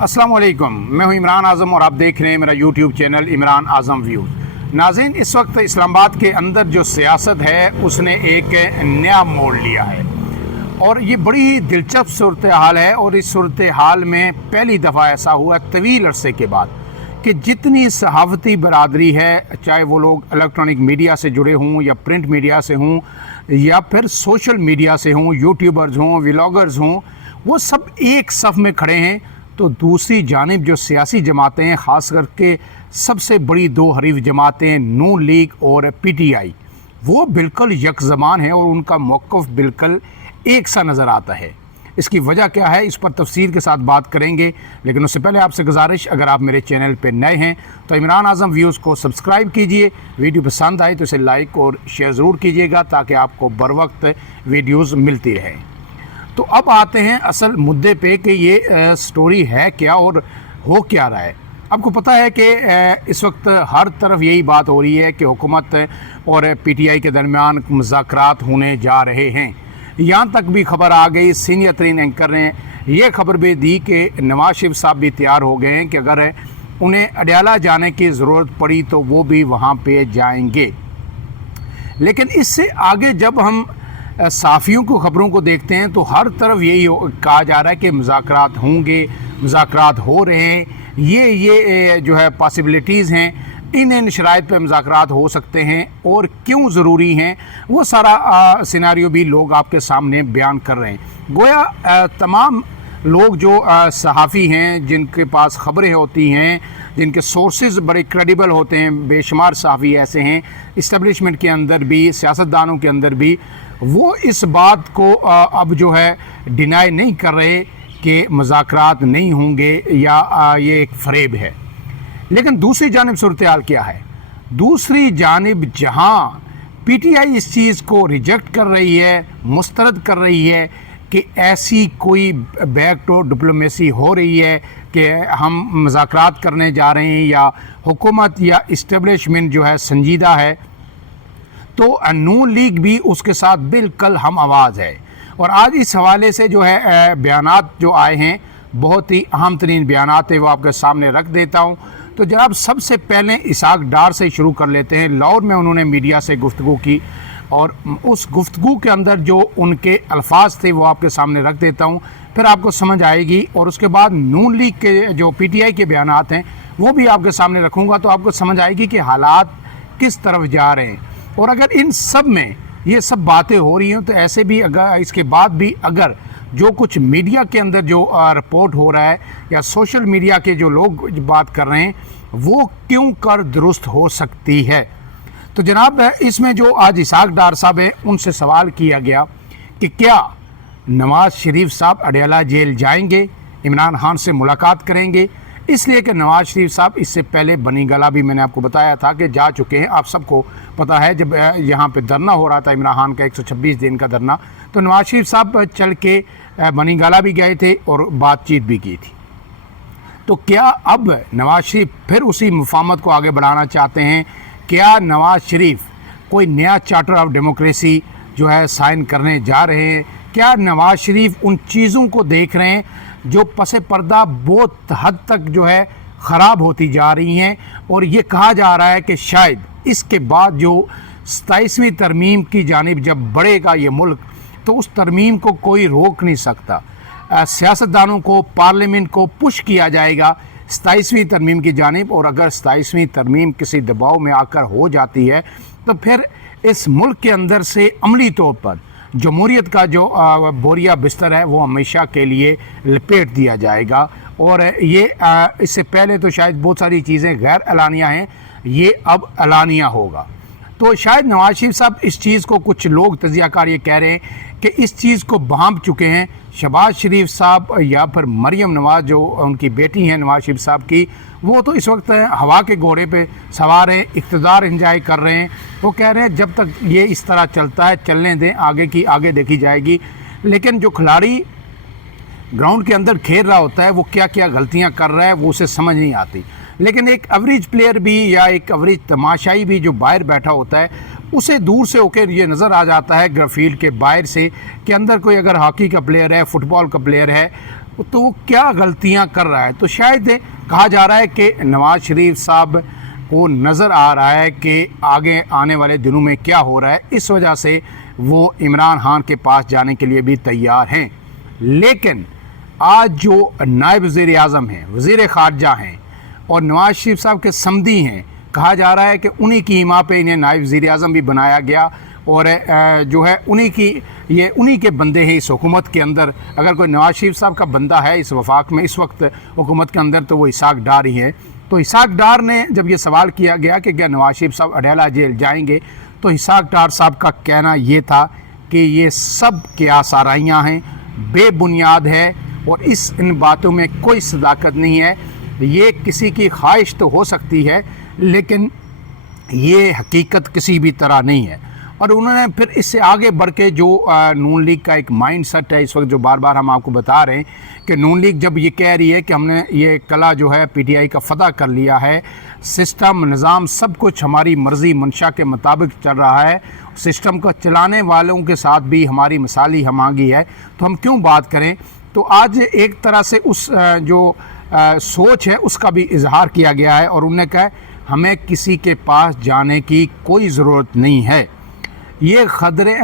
अस्सलाम वालेकुम, मैं हूं इमरान आज़म और आप देख रहे हैं मेरा यूट्यूब चैनल इमरान आज़म व्यूज़। नाज़रीन, इस वक्त इस्लामाबाद के अंदर जो सियासत है उसने एक नया मोड़ लिया है और ये बड़ी दिलचस्प सूरत हाल है। और इस सूरत हाल में पहली दफ़ा ऐसा हुआ तवील अरसे के बाद कि जितनी सहाफ़ती बरादरी है, चाहे वो लोग इलेक्ट्रॉनिक मीडिया से जुड़े हों या प्रिंट मीडिया से हों या फिर सोशल मीडिया से हों, यूट्यूबर्स हों, व्लॉगर्स हों, वो सब एक सफ़ में खड़े हैं। तो दूसरी जानिब जो सियासी जमातें हैं, ख़ास करके सबसे बड़ी दो हरीफ जमातें नून लीग और पीटीआई, वो बिल्कुल यकज़मान हैं और उनका मौक़िफ़ बिल्कुल एक सा नज़र आता है। इसकी वजह क्या है, इस पर तफसील के साथ बात करेंगे। लेकिन उससे पहले आपसे गुजारिश, अगर आप मेरे चैनल पर नए हैं तो इमरान आज़म व्यूज़ को सब्सक्राइब कीजिए। वीडियो पसंद आए तो इसे लाइक और शेयर ज़रूर कीजिएगा ताकि आपको बर वक्त वीडियोज़ मिलती रहे। तो अब आते हैं असल मुद्दे पे कि ये स्टोरी है क्या और हो क्या रहा है। आपको पता है कि इस वक्त हर तरफ यही बात हो रही है कि हुकूमत और पीटीआई के दरमियान मुज़ाकरात होने जा रहे हैं। यहाँ तक भी खबर आ गई, सीनियर तरीन एंकर ने यह खबर भी दी कि नवाज शरीफ साहब भी तैयार हो गए हैं कि अगर उन्हें अडयाला जाने की ज़रूरत पड़ी तो वो भी वहाँ पे जाएंगे। लेकिन इससे आगे जब हम साफ़ियों को खबरों को देखते हैं तो हर तरफ यही कहा जा रहा है कि मुज़ाकरात होंगे, मुज़ाकरात हो रहे हैं, ये जो है पॉसिबिलिटीज़ हैं, इन शराइत पर मुज़ाकरात हो सकते हैं और क्यों ज़रूरी हैं, वो सारा सिनारियो भी लोग आपके सामने बयान कर रहे हैं। गोया तमाम लोग जो सहाफ़ी हैं, जिनके पास खबरें होती हैं, जिनके सोर्सेज बड़े क्रेडिबल होते हैं, बेशुमार सहाफ़ी ऐसे हैं इस्टेब्लिशमेंट के अंदर भी, सियासतदानों के अंदर भी, वो इस बात को अब जो है डिनाई नहीं कर रहे कि मुज़ाकरात नहीं होंगे या ये एक फ़रेब है। लेकिन दूसरी जानिब सूरत हाल क्या है? दूसरी जानिब जहाँ पीटीआई इस चीज़ को रिजेक्ट कर रही है, मुस्तरद कर रही है कि ऐसी कोई बैकडोर डिप्लोमेसी हो रही है कि हम मुज़ाकरात करने जा रहे हैं या हुकूमत या इस्टेब्लिशमेंट जो है संजीदा है, तो नून लीग भी उसके साथ बिल्कुल हम आवाज़ है। और आज इस हवाले से जो है बयानात जो आए हैं, बहुत ही अहम तरीन बयानात है, वो आपके सामने रख देता हूँ। तो जनाब, सबसे पहले इसहाक डार से शुरू कर लेते हैं। लाहौर में उन्होंने मीडिया से गुफ्तगू की और उस गुफ्तगू के अंदर जो उनके अल्फाज थे वो आपके सामने रख देता हूँ, फिर आपको समझ आएगी। और उसके बाद नून लीग के जो पीटीआई के बयानात हैं वो भी आपके सामने रखूँगा, तो आपको समझ आएगी कि हालात किस तरफ जा रहे हैं। और अगर इन सब में ये सब बातें हो रही हैं तो ऐसे भी अगर इसके बाद भी अगर जो कुछ मीडिया के अंदर जो रिपोर्ट हो रहा है या सोशल मीडिया के जो लोग बात कर रहे हैं वो क्यों कर दुरुस्त हो सकती है। तो जनाब, इसमें जो आज इसहाक डार साहब हैं उनसे सवाल किया गया कि क्या नवाज शरीफ साहब अडयाला जेल जाएंगे, इमरान खान से मुलाकात करेंगे, इसलिए कि नवाज शरीफ साहब इससे पहले बनी गला भी मैंने आपको बताया था कि जा चुके हैं। आप सबको पता है जब यहाँ पे धरना हो रहा था इमरान खान का 126 दिन का धरना, तो नवाज शरीफ साहब चल के बनी गला भी गए थे और बातचीत भी की थी। तो क्या अब नवाज शरीफ फिर उसी मुफाहमत को आगे बढ़ाना चाहते हैं? क्या नवाज शरीफ कोई नया चार्टर ऑफ डेमोक्रेसी जो है साइन करने जा रहे हैं? क्या नवाज शरीफ उन चीज़ों को देख रहे हैं जो पसे पर्दा बहुत हद तक जो है ख़राब होती जा रही हैं? और ये कहा जा रहा है कि शायद इसके बाद जो 27वीं तरमीम की जानिब जब बढ़ेगा ये मुल्क, तो उस तरमीम को कोई रोक नहीं सकता। सियासतदानों को, पार्लियामेंट को पुश किया जाएगा 27वीं तरमीम की जानिब। और अगर 27वीं तरमीम किसी दबाव में आकर हो जाती है तो फिर इस मुल्क के अंदर से अमली तौर पर जमहूरियत का जो बोरिया बिस्तर है वो हमेशा के लिए लपेट दिया जाएगा। और ये इससे पहले तो शायद बहुत सारी चीज़ें गैर एलानिया हैं, ये अब एलानिया होगा। तो शायद नवाज शरीफ साहब इस चीज़ को, कुछ लोग तजियाकार ये कह रहे हैं कि इस चीज़ को भांप चुके हैं। शहबाज शरीफ साहब या फिर मरियम नवाज जो उनकी बेटी हैं नवाज शरीफ साहब की, वो तो इस वक्त हवा के घोड़े पे सवार हैं, इक़्तिदार एंजॉय कर रहे हैं। वो कह रहे हैं जब तक ये इस तरह चलता है चलने दें, आगे की आगे देखी जाएगी। लेकिन जो खिलाड़ी ग्राउंड के अंदर खेल रहा होता है वो क्या क्या गलतियां कर रहा है वो उसे समझ नहीं आती। लेकिन एक एवरेज प्लेयर भी या एक एवरेज तमाशाई भी जो बाहर बैठा होता है उसे दूर से होकर ये नज़र आ जाता है ग्राफील्ड के बाहर से कि अंदर कोई अगर हॉकी का प्लेयर है, फुटबॉल का प्लेयर है, تو वो क्या गलतियां कर रहा है। तो शायद कहा जा रहा है कि नवाज शरीफ साहब को नज़र आ रहा है कि आगे आने वाले दिनों में क्या हो रहा है, इस वजह से वो इमरान खान के पास जाने के लिए भी तैयार हैं। लेकिन आज जो नायब वज़ीर आज़म हैं, वज़ीर ख़ारजा हैं और नवाज शरीफ साहब के समधी हैं, कहा जा रहा है कि उन्हीं की हिमा पे इन्हें नायब वज़ीर आज़म भी बनाया गया और जो है उन्हीं के बंदे हैं इस हुकूमत के अंदर। अगर कोई नवाज शरीफ साहब का बंदा है इस वफाक में, इस वक्त हुकूमत के अंदर, तो वो इसहाक डार ही है। तो इसहाक डार ने जब ये सवाल किया गया कि क्या नवाज शरीफ साहब अडेला जेल जाएंगे, तो इसहाक डार साहब का कहना ये था कि ये सब क्या साराइयाँ हैं, बेबुनियाद है और इन बातों में कोई सदाकत नहीं है। ये किसी की ख्वाहिश तो हो सकती है लेकिन ये हकीकत किसी भी तरह नहीं है। और उन्होंने फिर इससे आगे बढ़ के जो नून लीग का एक माइंड सेट है इस वक्त, जो बार बार हम आपको बता रहे हैं कि नून लीग जब ये कह रही है कि हमने ये कला जो है पीटीआई का फतह कर लिया है, सिस्टम निज़ाम सब कुछ हमारी मर्ज़ी मंशा के मुताबिक चल रहा है, सिस्टम को चलाने वालों के साथ भी हमारी मिसाली हमांगी है, तो हम क्यों बात करें। तो आज एक तरह से उस जो सोच है उसका भी इजहार किया गया है और उन्होंने कहा हमें किसी के पास जाने की कोई ज़रूरत नहीं है। ये ख़बरें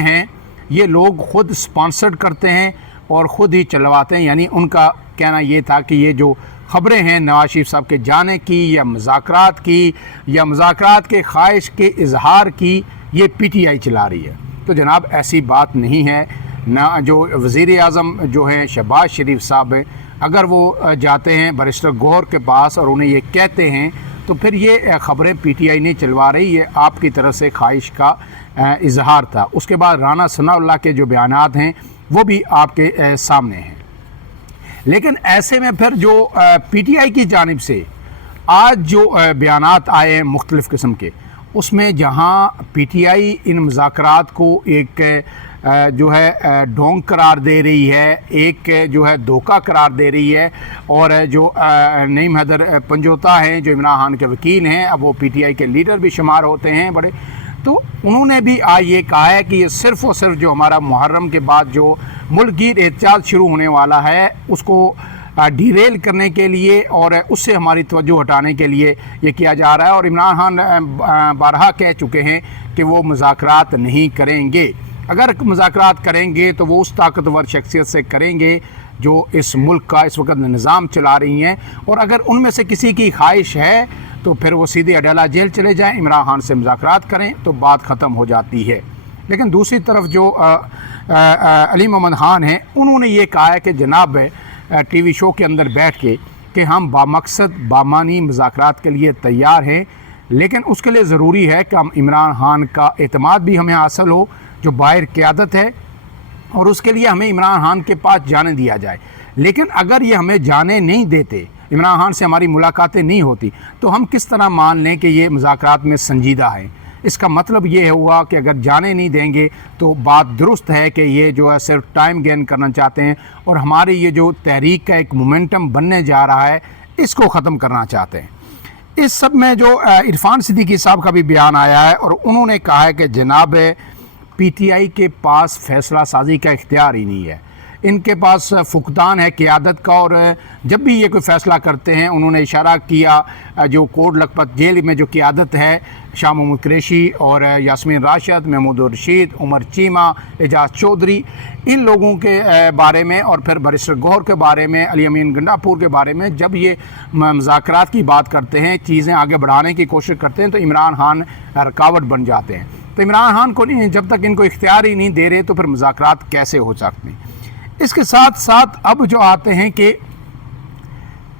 हैं ये लोग ख़ुद स्पॉन्सर्ड करते हैं और ख़ुद ही चलवाते हैं। यानी उनका कहना ये था कि ये जो ख़बरें हैं नवाज शरीफ साहब के जाने की या मुज़ाकरात की या मुज़ाकरात के ख्वाहिश के इजहार की, ये पीटीआई चला रही है। तो जनाब ऐसी बात नहीं है ना। जो वज़ीर आज़म जो हैं शहबाज शरीफ साहब हैं, अगर वो जाते हैं बैरिस्टर गौहर के पास और उन्हें ये कहते हैं तो फिर ये ख़बरें पीटीआई नहीं चलवा रही, ये आपकी तरफ से ख्वाहिश का इजहार था। उसके बाद राना सनाउल्लाह के जो बयानात हैं वो भी आपके सामने हैं। लेकिन ऐसे में फिर जो पीटीआई की जानिब से आज जो बयानात आए हैं मुख्तलिफ़ किस्म के, उसमें जहाँ पीटीआई इन मुज़ाकरात को एक जो है ढोंग करार दे रही है, एक जो है धोखा करार दे रही है, और जो नईम हैदर पंजोता हैं जो इमरान खान के वकील हैं, अब वो पीटीआई के लीडर भी शुमार होते हैं बड़े, तो उन्होंने भी आज ये कहा है कि ये सिर्फ़ और सिर्फ जो हमारा मुहर्रम के बाद जो मुल्कगीर एहतजाज शुरू होने वाला है उसको डिरेल करने के लिए और उससे हमारी तवज्जो हटाने के लिए ये किया जा रहा है। और इमरान खान बारहा कह चुके हैं कि वो मुज़ाकरात नहीं करेंगे। अगर मुज़ाकरात करेंगे तो वो उस ताकतवर शख्सियत से करेंगे जो इस मुल्क का इस वक्त निज़ाम चला रही हैं, और अगर उनमें से किसी की ख्वाहिश है तो फिर वो सीधे अडेला जेल चले जाएं, इमरान खान से मुज़ाकरात करें तो बात ख़त्म हो जाती है। लेकिन दूसरी तरफ जो अली मोहम्मद खान हैं, उन्होंने ये कहा है कि जनाब टीवी शो के अंदर बैठ के कि हम बामकसद बामानी मुज़ाकरात के लिए तैयार हैं, लेकिन उसके लिए ज़रूरी है कि हम इमरान खान का एतमाद भी हमें हासिल हो जो बाहर क़यादत है, और उसके लिए हमें इमरान खान के पास जाने दिया जाए। लेकिन अगर ये हमें जाने नहीं देते, इमरान खान से हमारी मुलाकातें नहीं होती, तो हम किस तरह मान लें कि ये मुज़ाकरात में संजीदा है। इसका मतलब ये हुआ कि अगर जाने नहीं देंगे तो बात दुरुस्त है कि ये जो है सिर्फ टाइम गेन करना चाहते हैं और हमारी ये जो तहरीक का एक मोमेंटम बनने जा रहा है इसको ख़त्म करना चाहते हैं। इस सब में जो इरफान सिद्दीकी साहब का भी बयान आया है और उन्होंने कहा है कि जनाब पीटीआई के पास फ़ैसला साजी का इख्तियार ही नहीं है, इनके पास फुकदान है क़यादत का, और जब भी ये कोई फ़ैसला करते हैं उन्होंने इशारा किया जो कोट लखपत जेल में जो क़यादत है शाह महमूद कुरैशी और यास्मीन राशिद, महमूद रशीद, उमर चीमा, एजाज चौधरी, इन लोगों के बारे में, और फिर बैरिस्टर गौहर के बारे में, अली अमीन गंडापुर के बारे में, जब ये मुज़ाकरात की बात करते हैं, चीज़ें आगे बढ़ाने की कोशिश करते हैं तो इमरान खान रुकावट बन जाते हैं। तो इमरान खान को जब तक इनको इख्तियार ही नहीं दे रहे तो फिर मुज़ाकरात कैसे हो सकते हैं। इसके साथ साथ अब जो आते हैं कि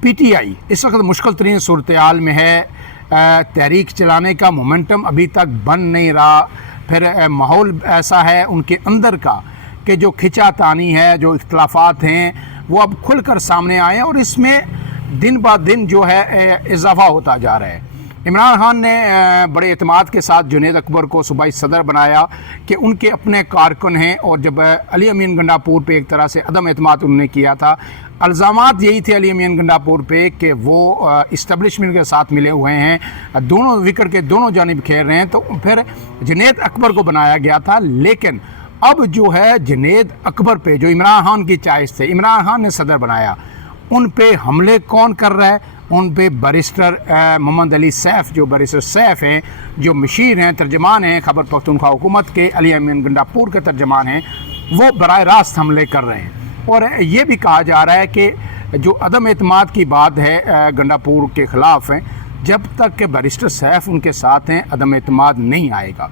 पीटीआई इस वक्त मुश्किल तरीन सूरत हाल में है, तहरीक चलाने का मोमेंटम अभी तक बन नहीं रहा, फिर माहौल ऐसा है उनके अंदर का कि जो खिंचातानी है, जो इख्तलाफात हैं वो अब खुलकर सामने आए हैं और इसमें दिन ब दिन जो है इजाफा होता जा रहा है। इमरान खान ने बड़े एतमाद के साथ जुनैद अकबर को सूबाई सदर बनाया कि उनके अपने कारकुन हैं, और जब अली अमीन गंडापुर पे एक तरह से अदम एतमाद उन्होंने किया था, इल्ज़ामात यही थे अली अमीन गंडापुर पे कि वो इस्टबलिशमेंट के साथ मिले हुए हैं, दोनों विकेट के दोनों जानिब खेल रहे हैं, तो फिर जुनैद अकबर को बनाया गया था। लेकिन अब जो है जुनैद अकबर पे, जो इमरान खान की चॉइस थे, इमरान खान ने सदर बनाया, उन पे हमले कौन कर रहा है? उन पे बैरिस्टर मोहम्मद अली सैफ, जो बैरिस्टर सैफ हैं, जो मशीर हैं, तर्जमान हैं खैबर पख्तूनख्वा हुकूमत के, अली अमीन गंडापुर के तर्जमान हैं, वो बराह रास्त हमले कर रहे हैं। और ये भी कहा जा रहा है कि जो अदम एतमाद की बात है गंडापुर के ख़िलाफ़ है, जब तक कि बैरिस्टर सैफ उनके साथ हैं अदम एतमाद नहीं आएगा।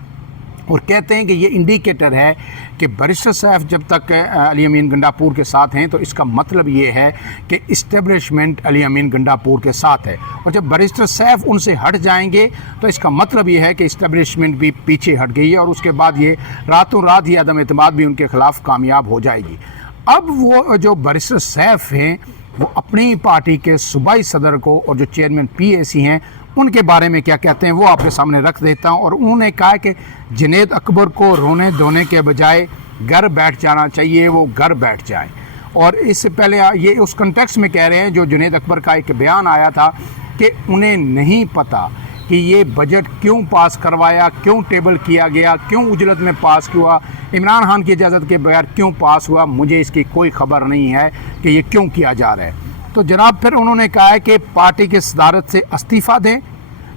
और कहते हैं कि ये इंडिकेटर है कि बैरिस्टर सैफ जब तक अली अमीन गंडापुर के साथ हैं तो इसका मतलब ये है कि इस्टेब्लिशमेंट अली अमीन गंडापुर के साथ है, और जब बैरिस्टर सैफ उनसे हट जाएंगे तो इसका मतलब ये है कि इस्टेब्लिशमेंट भी पीछे हट गई है, और उसके बाद ये रातों रात ही अदम एतमाद भी उनके ख़िलाफ़ कामयाब हो जाएगी। अब वो जो बैरिस्टर सैफ हैं वो अपनी पार्टी के सूबाई सदर को और जो चेयरमैन PAC हैं उनके बारे में क्या कहते हैं वो आपके सामने रख देता हूं। और उन्होंने कहा कि जुनैद अकबर को रोने धोने के बजाय घर बैठ जाना चाहिए, वो घर बैठ जाए। और इससे पहले ये उस कंटेक्स्ट में कह रहे हैं, जो जुनैद अकबर का एक बयान आया था कि उन्हें नहीं पता कि ये बजट क्यों पास करवाया, क्यों टेबल किया गया, क्यों उजलत में पास हुआ, इमरान खान की इजाज़त के बगैर क्यों पास हुआ, मुझे इसकी कोई खबर नहीं है कि ये क्यों किया जा रहा है। तो जनाब फिर उन्होंने कहा है कि पार्टी के सदारत से इस्तीफ़ा दें।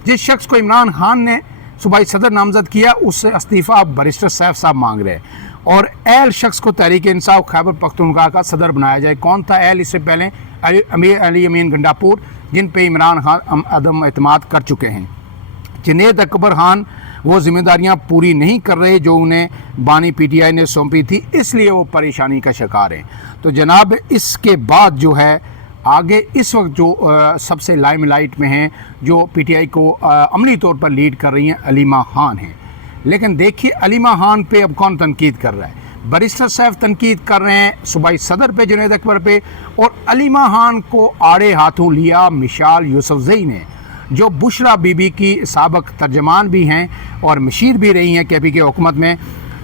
जिस शख्स को इमरान खान ने सूबाई सदर नामजद किया उससे इस्तीफ़ा बैरिस्टर सैफ साहब मांग रहे हैं, और अहल शख्स को तहरीक इंसाफ खैबर पख्तूनख्वा का सदर बनाया जाए। कौन था अहल? इससे पहले अली अमीन गंडापुर, जिन पे इमरान खान अदम एतमाद कर चुके हैं। जुनैद अकबर खान वो जिम्मेदारियां पूरी नहीं कर रहे जो उन्हें बानी PTI ने सौंपी थी, इसलिए वो परेशानी का शिकार हैं। तो जनाब इसके बाद जो है आगे इस वक्त जो सबसे लाइमलाइट में हैं, जो PTI को अमली तौर पर लीड कर रही हैं, अलीमा खान हैं। लेकिन देखिए अलीमा खान पे अब कौन तनकीद कर रहा है? बैरिस्टर सैफ तनकीद कर रहे हैं सूबाई सदर पे, जुनैद अकबर पे, और अलीमा खान को आड़े हाथों लिया मिशाल यूसुफजई ने, जो बुशरा बीबी की साबक तर्जमान भी हैं और मशीर भी रही हैं KP की हुकूमत में।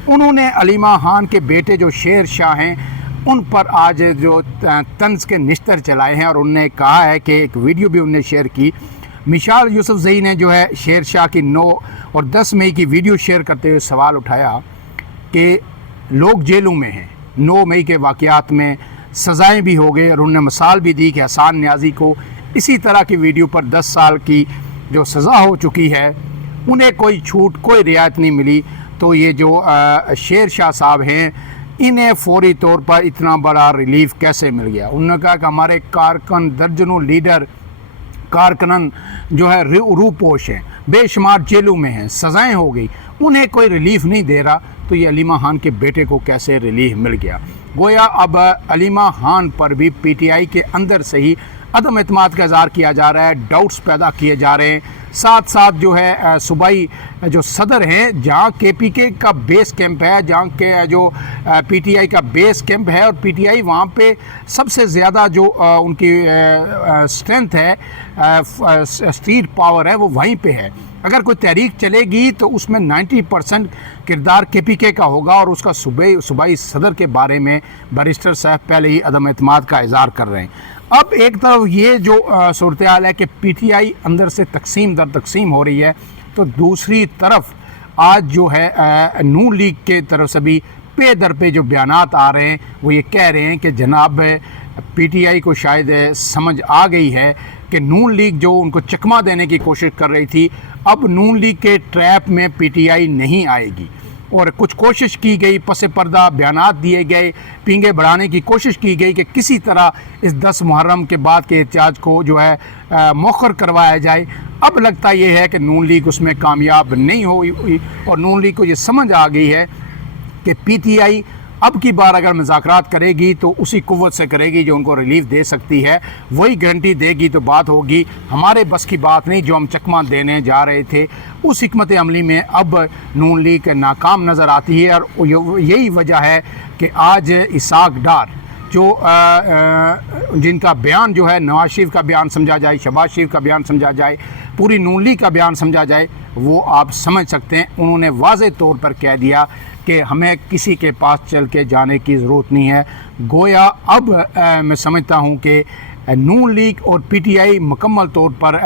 उन्होंने अलीमा खान के बेटे जो शेर शाह हैं उन पर आज जो तंज के निश्तर चलाए हैं, और उनने कहा है कि एक वीडियो भी उनने शेयर की। मिशाल यूसुफजई ने जो है शेर शाह की 9 और 10 मई की वीडियो शेयर करते हुए सवाल उठाया कि लोग जेलों में हैं, 9 मई के वाक़यात में सज़ाएँ भी हो गए, और उन्होंने मिसाल भी दी कि हसान न्याजी को इसी तरह की वीडियो पर 10 साल की जो सज़ा हो चुकी है उन्हें कोई छूट, कोई रियायत नहीं मिली। तो ये जो शेर शाह साहब हैं इन्हें फौरी तौर पर इतना बड़ा रिलीफ कैसे मिल गया? उन्होंने कहा कि हमारे कारकुन, दर्जनों लीडर कारकुनन जो है रूपोश हैं, बेशुमार जेलों में हैं, सज़ाएँ हो गई, उन्हें कोई रिलीफ नहीं दे रहा, तो ये अलीमा खान के बेटे को कैसे रिलीफ मिल गया? गोया अब अलीमा खान पर भी PTI के अंदर से ही अदम एतमाद का इज़हार किया जा रहा है, डाउट्स पैदा किए जा रहे हैं। साथ साथ जो है सूबाई जो सदर हैं, जहाँ KPK का बेस कैंप है, जहाँ के जो PTI का बेस कैंप है, और PTI वहाँ पे सबसे ज़्यादा जो उनकी स्ट्रेंथ है, स्ट्रीट पावर है, वो वहीं पे है। अगर कोई तहरीक चलेगी तो उसमें 90% किरदार KPK का होगा, और उसका सूबाई सदर के बारे में बैरिस्टर साहब पहले ही अदम एतमाद का इज़हार कर रहे हैं। अब एक तरफ ये जो सूरत हाल है कि PTI अंदर से तकसीम दर तकसीम हो रही है, तो दूसरी तरफ आज जो है नून लीग के तरफ से भी पे दर पे जो बयानात आ रहे हैं वो ये कह रहे हैं कि जनाब PTI को शायद समझ आ गई है कि नून लीग जो उनको चकमा देने की कोशिश कर रही थी, अब नून लीग के ट्रैप में PTI नहीं आएगी। और कुछ कोशिश की गई, पसे पर्दा बयानात दिए गए, पींगे बढ़ाने की कोशिश की गई कि किसी तरह इस 10 मुहर्रम के बाद के एहतजाज को जो है मौखर करवाया जाए। अब लगता ये है कि नून लीग उसमें कामयाब नहीं हुई, और नून लीग को ये समझ आ गई है कि PTI अब की बार अगर मुज़ाकरात करेगी तो उसी कुव्वत से करेगी जो उनको रिलीफ दे सकती है, वही गारंटी देगी तो बात होगी। हमारे बस की बात नहीं जो हम चकमा देने जा रहे थे, उस हिकमत अमली में अब नून लीग नाकाम नज़र आती है। और यही वजह है कि आज इसाक डार जो जिनका बयान जो है नवाज शरीफ का बयान समझा जाए, शहबाज शरीफ का बयान समझा जाए, पूरी नून लीग का बयान समझा जाए, वो आप समझ सकते हैं उन्होंने वाज़े तौर पर कह दिया कि हमें किसी के पास चल के जाने की ज़रूरत नहीं है। गोया अब मैं समझता हूँ कि नून लीग और PTI मुकम्मल तौर पर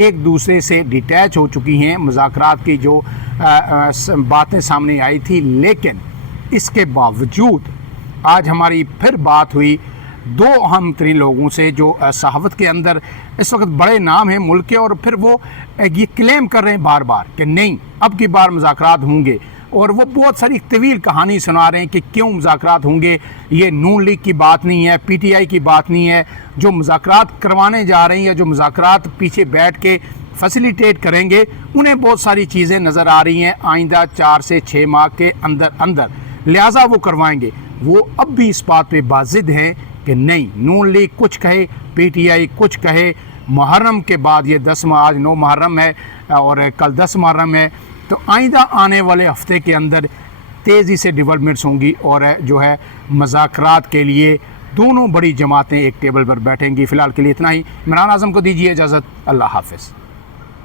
एक दूसरे से डिटैच हो चुकी हैं। मुज़ाकरात की जो बातें सामने आई थी, लेकिन اس کے باوجود آج ہماری پھر بات ہوئی دو اہم ترین لوگوں سے جو صحافت کے اندر اس وقت بڑے نام ہیں ملک کے، اور پھر وہ یہ کلیم کر رہے ہیں بار بار کہ نہیں اب کی بار مذاکرات ہوں گے، اور وہ بہت ساری طویل کہانی سنا رہے ہیں کہ کیوں مذاکرات ہوں گے، یہ نون لیگ کی بات نہیں ہے، پی ٹی آئی کی بات نہیں ہے، جو مذاکرات کروانے جا رہے ہیں یا جو مذاکرات پیچھے بیٹھ کے فیسیلیٹیٹ کریں گے انہیں بہت ساری چیزیں نظر آ رہی ہیں آئندہ 4 سے 6 ماہ کے اندر، لہٰذا وہ کروائیں گے۔ وہ اب بھی اس بات پہ بازد ہیں کہ نہیں، نون لیگ کچھ کہے، پی ٹی آئی کچھ کہے، محرم کے بعد یہ 10 آج 9 محرم ہے اور کل 10 محرم ہے، تو آئندہ آنے والے ہفتے کے اندر تیزی سے ڈیولپمنٹس ہوں گی اور جو ہے مذاکرات کے لیے دونوں بڑی جماعتیں ایک ٹیبل پر بیٹھیں گی۔ فی الحال کے لیے اتنا ہی۔ عمران اعظم کو دیجیے اجازت، اللہ حافظ۔